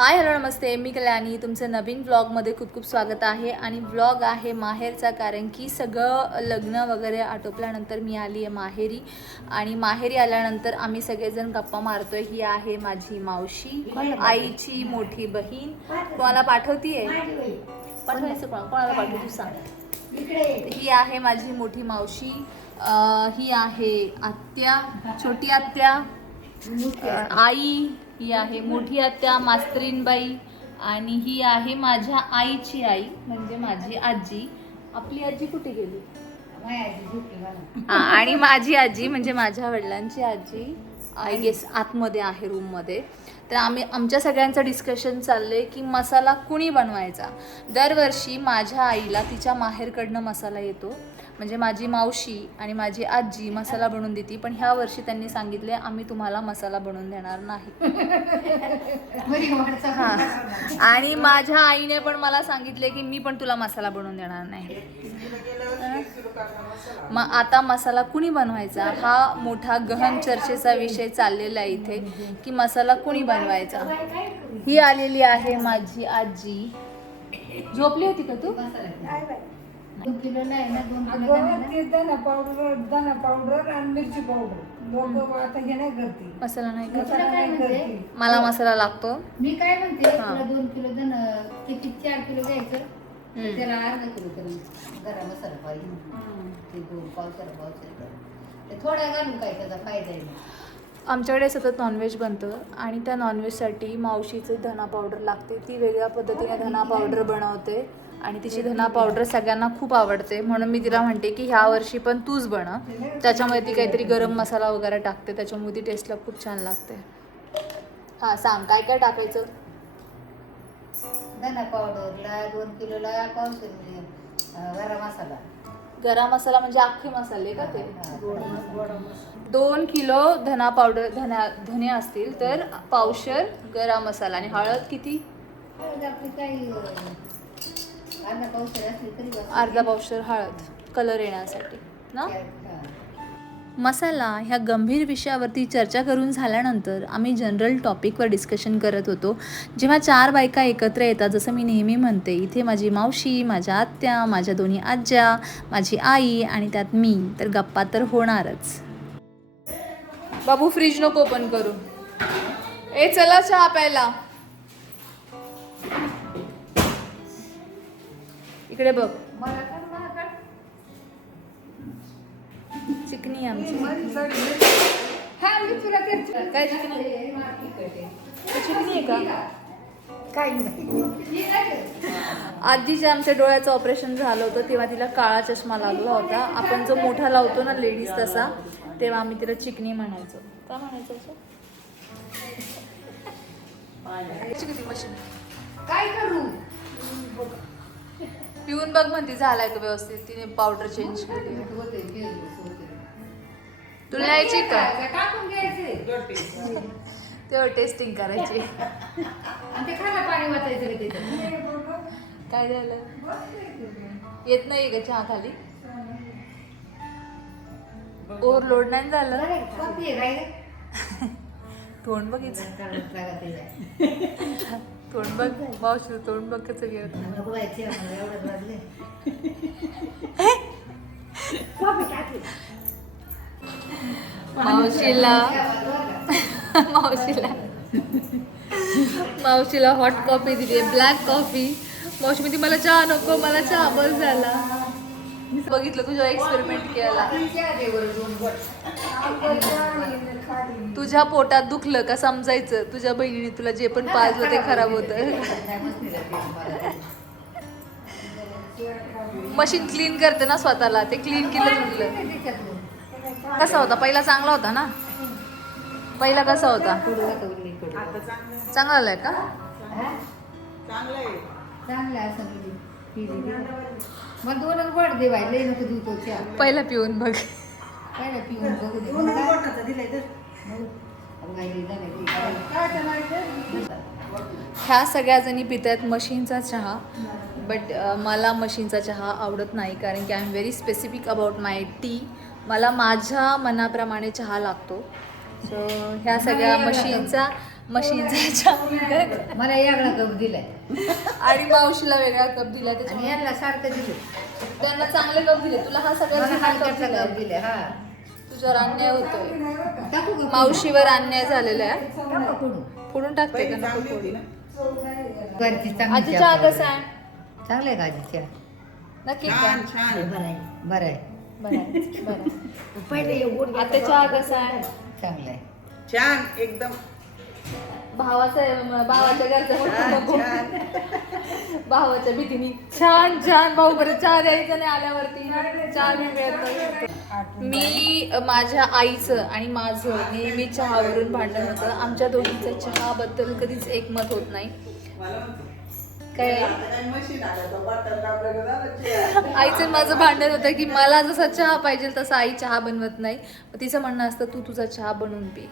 Hi hello नमस्ते, मी कल्याणी. तुमचं नवीन व्लॉगमध्ये खूप खूप स्वागत आहे. आणि व्लॉग आहे माहेरचा, कारण की सगळं लग्न वगैरे आटोपल्यानंतर मी आली आहे माहेरी. आणि माहेरी आल्यानंतर आम्ही सगळेजण गप्पा मारतोय. ही आहे माझी मावशी, आईची मोठी बहीण. कोणाला पाठवतीये? पाठवायचं कोणाला पाठवू तू सांग. ही आहे माझी मोठी मावशी. ही आहे आत्या, छोटी आत्या, आई. ही आहे मोठी आत्या मास्तरीनबाई. आणि ही आहे माझ्या आईची आई, म्हणजे माझी आजी. आपली आजी कुठे गेली? आणि माझी आजी म्हणजे माझ्या वडिलांची आजी आय गेस आतमध्ये आहे रूममध्ये. तर आमच्या सगळ्यांचं डिस्कशन चाललंय की मसाला कुणी बनवायचा. दरवर्षी माझ्या आईला तिच्या माहेरकडनं मसाला येतो, म्हणजे माझी मावशी आणि माझी आजी मसाला बनवून देते. पण ह्या वर्षी त्यांनी सांगितले आम्ही तुम्हाला मसाला बनवून देणार नाही. आणि माझ्या आईने पण मला सांगितले की मी पण तुला मसाला बनवून देणार नाही. मग आता मसाला कुणी बनवायचा हा मोठा गहन चर्चेचा विषय चाललेला आहे इथे, की मसाला कुणी बनवायचा. ही आलेली आहे माझी आजी. झोपली होती का तू? 2 किलो नाही ना, 2 किलो धना पावडर आणि मिरची पावडर लोक आता हे नाही करते. मसाला नाही मसाला नाही करते. मला मसाला लागतो. मी काय म्हणते, तुला 2 किलो धन किती 4 किलो घ्यायचं, त्याला अर्धा किलो गरम मसाला पाहिजे. ते 2 पावशेर ते थोडा घालून काय त्याचा फायदा आहे. आमच्याकडे सतत नॉनव्हेज बनतं आणि त्या नॉनव्हेजसाठी मावशीची धना पावडर लागते. ती वेगळ्या पद्धतीने धना पावडर बनवते आणि तिची धना पावडर सगळ्यांना खूप आवडते. म्हणून मी तिला म्हणते की ह्या वर्षी पण तूच बनव. त्याच्यामध्ये ती काहीतरी गरम मसाला वगैरे टाकते, त्याच्यामुळे ती टेस्टला खूप छान लागते. हां सांग, काय काय टाकायचं? धना पावडरला 2 किलोला पावशेर गरम मसाला. गरम मसाला म्हणजे अख्खे मसाले का ते? 2 किलो धना पावडर, धने असतील तर पावशेर गरम मसाला. आणि हळद किती? आपली काही अर्धा पावशेर हळद, कलर येण्यासाठी ना. मसाला ह्या गंभीर विषयावरती चर्चा करून झाल्यानंतर आम्ही जनरल टॉपिकवर डिस्कशन करत होतो. जेव्हा 4 बायका एकत्र येतात, जसं मी नेहमी म्हणते, इथे माझी मावशी, माझ्या आत्या, माझ्या दोन्ही आज्या, माझी आई आणि त्यात मी, तर गप्पा तर होणारच. बाबू फ्रीज नको ओपन करू. चला चहा प्यायला. इकडे बघ, चिकनी आमची. काय चिकनी? चिकनी आहे का? आजीच्या आमच्या डोळ्याचं ऑपरेशन झालं होतं तेव्हा तिला काळा चष्मा लागला होता. आपण जो मोठा लावतो ना लेडीज तसा, तेव्हा आम्ही तिला चिकनी म्हणायचो. काय म्हणायचं असं? किती मशीन काय करू? पिऊन बघ म्हणते झालाय का व्यवस्थित. तिने पावडर चेंज केली. तुला यायची का? टाकून घ्यायचे, तेव्हा टेस्टिंग करायची. आणि ते खायला पाणी वाचायचं तिथे. काय झालं? येत नाही का चहा खाली? ओव्हरलोड नाही झालं? तोंड बघितलं, तोंड बघ मावशी, तोंड बघ कसं गेलं. मावशीला मावशीला मावशीला हॉट कॉफी दिली आहे, ब्लॅक कॉफी. मावशी म्हणते मला चहा नको, मला चहा बस झाला. बघितलं तुझ्या एक्सपेरिमेंट केला. तुझ्या पोटात दुखलं का समजायचं, तुझ्या बहिणीने तुला जे पण पाजलं ते खराब होतं. मशीन क्लीन करते ना स्वतःला, ते क्लीन केलं म्हटलं. कसा होता पहिला? चांगला होता ना पहिला? कसा होता? चांगला आलाय का? मग 2 वाट दे बाई, लई नको देऊ तो चहा. पहिला पिऊन बघ. पहिला पिऊन बघू दे. ह्या सगळ्या जणी पितात मशीनचा चहा. बट मला मशीनचा चहा आवडत नाही, कारण की I am very specific about my T. मला माझ्या मनाप्रमाणे चहा लागतो. सो ह्या सगळ्या मशीनचा चहा मला वेगळा कप दिलाय आणि मावशीला वेगळा कप दिला आणि त्याच्यामुळे यांना सारखं दिलं त्यांना चांगले कप दिले. तुला हा सगळ्यात मला छोटा कप हलक्याचा दिलाय. कप दिलाय हा तुझ्यावर अन्याय होतोय. टाकू का मावशीवर अन्याय झालेला आहे. टाका फोडून. फोडून टाकते का नको फोडू? घरची चांगली आजी चहा चहा कसा आहे? चांगलं आहे का आजी चहा नक्की का? बरं आहे बरं आहे बरं आहे, बरं आहे. पहिले आता चहा कसा आहे? चांगलं आहे छान एकदम भावाचा भावाच्या घरचा छान फोटो छान भावाच्या भीतीने छान छान भाऊ बरं चहा द्यायचं नाही आल्यावरती चहा बी मिळत नाही. मी माझ्या आईचं आणि माझं नेहमी चहावरून भांडण होतं. आमच्या दोघींचं चहाबद्दल कधीच एकमत होत नाही. काय मशीन आलं तर बटर कापलं का झालं चहा. आईचं माझं भांडण होतं की मला जसा चहा पाहिजे तसा आई चहा बनवत नाही. मग तिचं म्हणणं असतं तू तुझा चहा बनवून पी.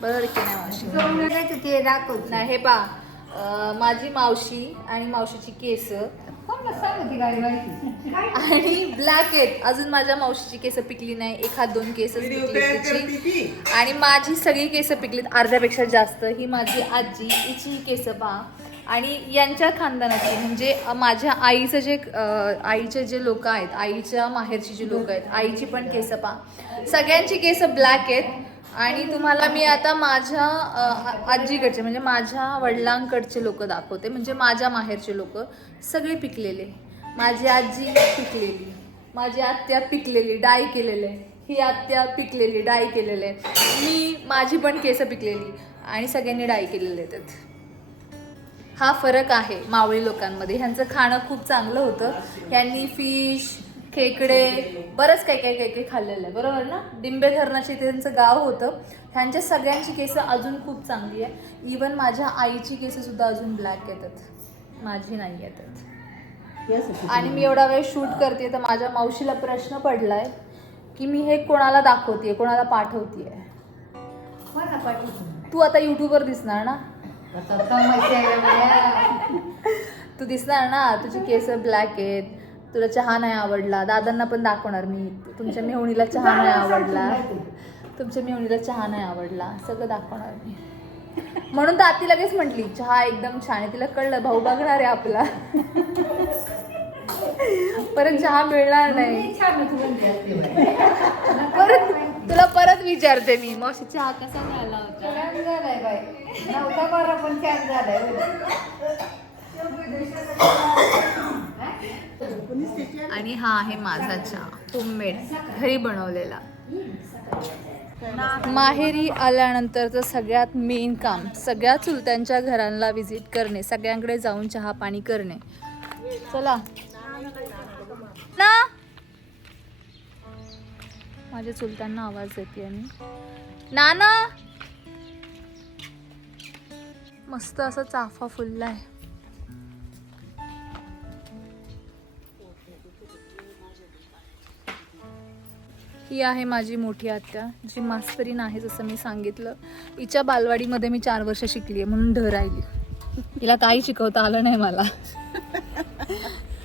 बरोबर की नाही मावशी? ते दाखवत नाही हे पा माझी मावशी आणि मावशीची केस कोणाला सांगते गाडी माहिती आणि ब्लॅक आहेत. अजून माझ्या मावशीची केस पिकली नाही. एखाद दोन केस व्हिडिओ पिकली तयार तिची करते की आणि माझी सगळी केस पिकलीत अर्ध्यापेक्षा जास्त. ही माझी आजी, हिची केस पहा आणि यांच्या खानदानाची म्हणजे माझ्या आईचं जे आईचे जे लोक आहेत, आईच्या माहेरची जी लोक आहेत, आईची पण केस पहा सगळ्यांची केस ब्लॅक आहेत. आणि तुम्हाला मी आता माझ्या आजीकडचे म्हणजे माझ्या वडिलांकडचे लोक दाखवते. म्हणजे माझ्या माहेरचे लोक सगळे पिकलेले. माझी आजी पिकलेली, माझी आत्या पिकलेली डाय केलेले, ही आत्या पिकलेली डाय केलेले, मी माझी पण केस पिकलेली आणि सगळ्यांनी डाय केलेले आहेत. हा फरक आहे मावळी लोकांमध्ये. ह्यांचं खाणं खूप चांगलं होतं. ह्यांनी फिश, खेकडे बरंच काही काही काही काही खाल्लेलं आहे. बरोबर ना? डिंबे धरणाचे त्यांचं गाव होतं. ह्यांच्या सगळ्यांची केस अजून खूप चांगली आहे. इवन माझ्या आईची केससुद्धा अजून ब्लॅक येतात, माझी नाही येतात. आणि मी एवढा वेळ शूट करते तर माझ्या मावशीला प्रश्न पडलाय की मी हे कोणाला दाखवते, कोणाला पाठवते. मला पाठवतो तू आता यूट्यूबवर दिसणार ना, तू दिसणार ना, तुझी केस ब्लॅक आहेत, तुला चहा नाही आवडला. दादांना पण दाखवणार मी तुमच्या मेहुणीला चहा नाही आवडला, तुमच्या मेहुणीला चहा नाही आवडला, सगळं दाखवणार मी. म्हणून तर आती लगेच म्हटली चहा एकदम छान आहे. तिला कळलं भाऊ बघणार आहे आपला, परत चहा मिळणार नाही. परत तुला परत विचारते मी मावशी चहा कसा झाला होता. छान झालाय बाई, नवता बारा पण छान झालाय. आणि हा आहे माझा चहा होममेड, घरी बनवलेला. माहेरी आल्यानंतरचं सगळ्यात मेन काम सगळ्या चुलत्यांच्या घरांना व्हिजिट करणे, सगळ्यांकडे जाऊन चहा पाणी करणे. चला ना, माझ्या चुलत्यांना आवाज देते मी. नाना मस्त असा चाफा फुलला आहे. ही आहे माझी मोठी आत्या, जी मास्तरीन आहे जसं मी सांगितलं. हिच्या बालवाडीमध्ये मी 4 वर्ष शिकली आहे म्हणून ढ राहिली. तिला काही शिकवता आलं नाही मला.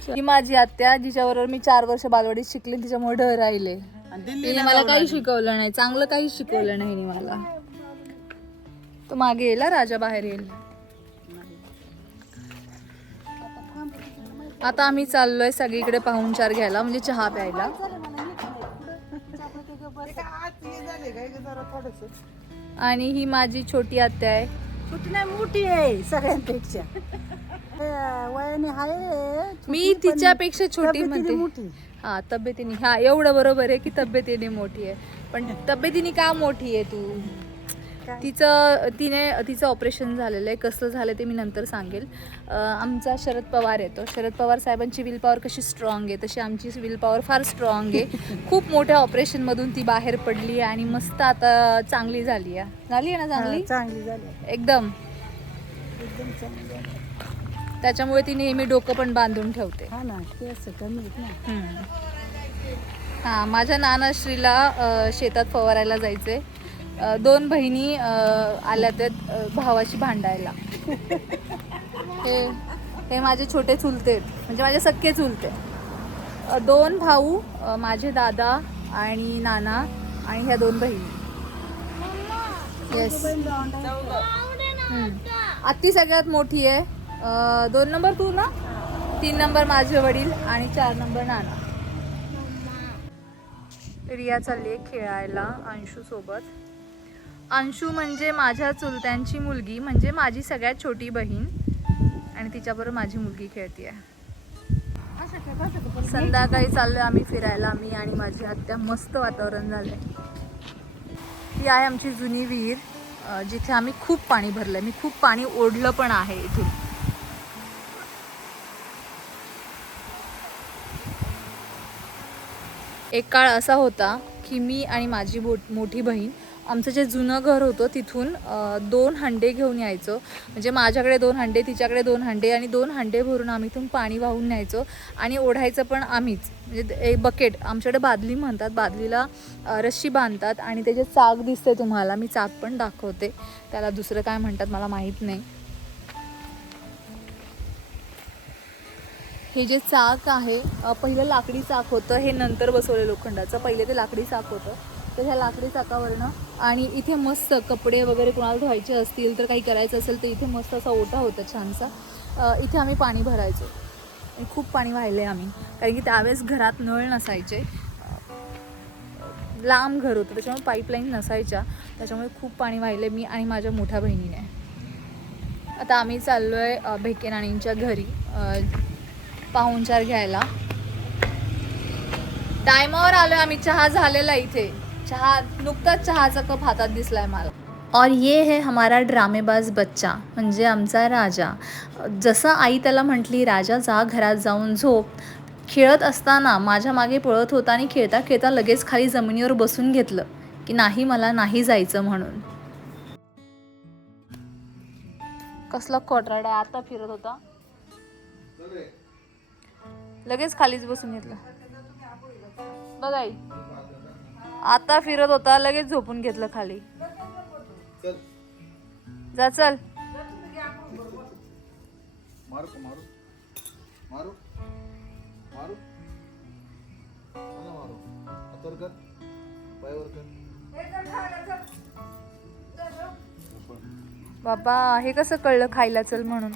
ही माझी आत्या जिच्याबरोबर मी 4 वर्ष बालवाडीत शिकले, तिच्यामुळे ढ राहिले. तिने मला काही शिकवलं नाही, चांगलं काही शिकवलं नाही हिने मला. तो मागे येईल, राजा बाहेर येईल. आता आम्ही चाललोय सगळीकडे पाहुणचार घ्यायला, म्हणजे चहा प्यायला. आणि ही माझी छोटी आत्या आहे. छोटी नाही मोठी आहे सगळ्यांपेक्षा. वयाने आहे मी तिच्यापेक्षा छोटी तब्येतीने म्हणते. मोठी. हा तब्येतीने, हा एवढं बरोबर आहे की तब्येतीने मोठी आहे. पण तब्येतीने का मोठी आहे तू? तिचं ऑपरेशन झालेलं आहे. कसलं झालं ते मी नंतर सांगेल. आमचा शरद पवार येतो. शरद पवार साहेबांची विल पॉवर कशी स्ट्रॉंग आहे तशी आमची विल पॉवर फार स्ट्रॉंग आहे. खूप मोठ्या ऑपरेशनमधून ती बाहेर पडली आहे आणि मस्त आता चांगली झाली आहे. झाली आहे ना चांगली? चांगली झाली एकदम. एकदम चांगली झाली. त्याच्यामुळे ती नेहमी डोकं पण बांधून ठेवते. हा ना, ते असं कमी आहेत ना. हां, माझ्या नानाश्रीला शेतात फवारायला जायचे. 2 बहिणी आल्या त्यात भावाशी भांडायला. हे माझे छोटे चुलते म्हणजे माझे सख्खे चुलते. 2 भाऊ, माझे दादा आणि नाना आणि ह्या 2 बहिणी. येस. आत्ती सगळ्यात मोठी आहे. 2 नंबर तू ना, 3 नंबर माझे वडील आणि 4 नंबर नाना. रिया चालली आहे खेळायला अंशू सोबत. अंशू म्हणजे माझ्या चुलत्यांची मुलगी, म्हणजे माझी सगळ्यात छोटी बहीण, आणि तिच्याबरोबर माझी मुलगी खेळते आहे. संध्याकाळी चाललोय आम्ही फिरायला, मी आणि माझी आत्या. मस्त वातावरण झालंय. ही आहे आमची जुनी विहीर, जिथे आम्ही खूप पाणी भरलंय. मी खूप पाणी ओढलं पण आहे इथून. एक काळ असा होता की मी आणि माझी मोठी बहीण आमचं जे जुनं घर होतं तिथून 2 हंडे घेऊन यायचो. म्हणजे माझ्याकडे 2 हंडे, तिच्याकडे 2 हंडे, आणि 2 हंडे भरून आम्ही इथून पाणी वाहून न्यायचो आणि ओढायचं पण आम्हीच. म्हणजे एक बकेट, आमच्याकडे बादली म्हणतात, बादलीला रस्सी बांधतात आणि त्याचे चाक दिसते तुम्हाला. मी चाक पण दाखवते, त्याला दुसरं काय म्हणतात मला माहीत नाही. हे जे चाक आहे, पहिलं लाकडी चाक होतं, हे नंतर बसवलं लोखंडाचं. पहिले ते लाकडी चाक होतं. तर ह्या लाकडी चाकावरनं, आणि इथे मस्त कपडे वगैरे कोणाला धुवायचे असतील तर काही करायचं असेल तर इथे मस्त असा ओटा होता छानसा. इथे आम्ही पाणी भरायचो आणि खूप पाणी वाहिले आम्ही, कारण की त्यावेळेस घरात नळ नसायचे, लांब घर होतं, त्याच्यामुळे पाईपलाईन नसायच्या, त्याच्यामुळे खूप पाणी वाहिले मी आणि माझ्या मोठ्या बहिणीने. आता आम्ही चाललो आहे भेके नानींच्या घरी पाहुणचार घ्यायला. टायमावर आलो आम्ही. चहा झालेला इथे, चहा नुकताच चहाचा कप हातात दिसलाय मला. और ये है हमारा ड्रामेबाज बच्चा, म्हणजे आमचा राजा. जसं आई त्याला म्हटली राजा जा घरात जाऊन झोप, खेळत असताना माझ्या मागे पळत होता आणि खेळता खेळता लगेच खाली जमिनीवर बसून घेतलं की नाही मला नाही जायचं म्हणून. कसला कोटराडा आता फिरत होता, लगेच खालीच बसून घेतलं. बघ आई, आता फिरत होता लगेच झोपून घेतलं खाली. जा चल. मारू मारू मारू मारू मारू हातावर कर, पायावर कर. बाबा हे कसं कळलं खायला चल म्हणून.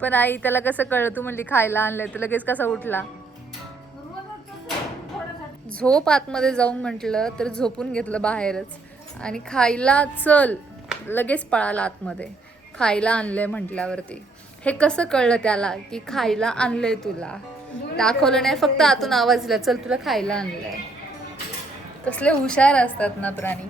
पण आई त्याला कसं कळलं, तू म्हणली खायला आणलंय तर लगेच कसा उठला. झोप आतमध्ये जाऊन म्हटलं तर झोपून घेतलं बाहेरच, आणि खायला चल लगेच पळाला आतमध्ये. खायला आणलंय म्हटल्यावरती हे कसं कळलं त्याला की खायला आणलंय तुला. दाखवलं नाही, फक्त आतून आवाज दिला चल तुला खायला आणलंय. कसले हुशार असतात ना प्राणी.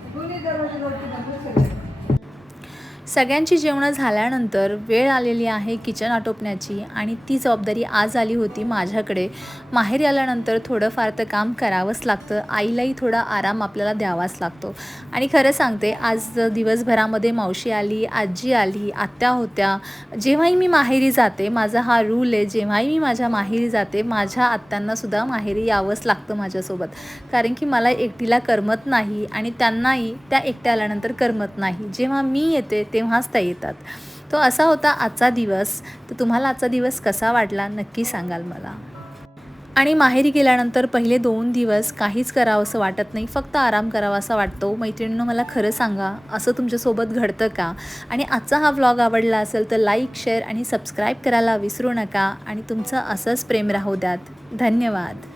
सगळ्यांची जेवणं झाल्यानंतर वेळ आलेली आहे किचन आटोपण्याची, आणि ती जबाबदारी आज आली होती माझ्याकडे. माहेरी आल्यानंतर थोडंफार तर काम करावंच लागतं, आईलाही थोडा आराम आपल्याला द्यावाच लागतो. आणि खरं सांगते आज दिवसभरामध्ये मावशी आली, आजी आली, आत्या होत्या. जेव्हाही मी माहेरी जाते, माझा हा रूल आहे, जेव्हाही मी माझ्या माहेरी जाते माझ्या आत्यांनासुद्धा माहेरी यावंच लागतं माझ्यासोबत, कारण की मला एकटीला करमत नाही आणि त्यांनाही त्या एकट्या आल्यानंतर करमत नाही. जेव्हा मी येते तेव्हाच त्या येतात. तो असा होता आजचा दिवस. तर तुम्हाला आजचा दिवस कसा वाटला नक्की सांगाल मला. आणि माहेरी गेल्यानंतर पहिले 2 दिवस काहीच करावं असं वाटत नाही, फक्त आराम करावा असा वाटतो. मैत्रिणींनो मला खरं सांगा, असं तुमच्यासोबत घडतं का? आणि आजचा हा व्लॉग आवडला असेल तर लाईक, शेअर आणि सबस्क्राईब करायला विसरू नका. आणि तुमचं असंच प्रेम राहू द्यात. धन्यवाद.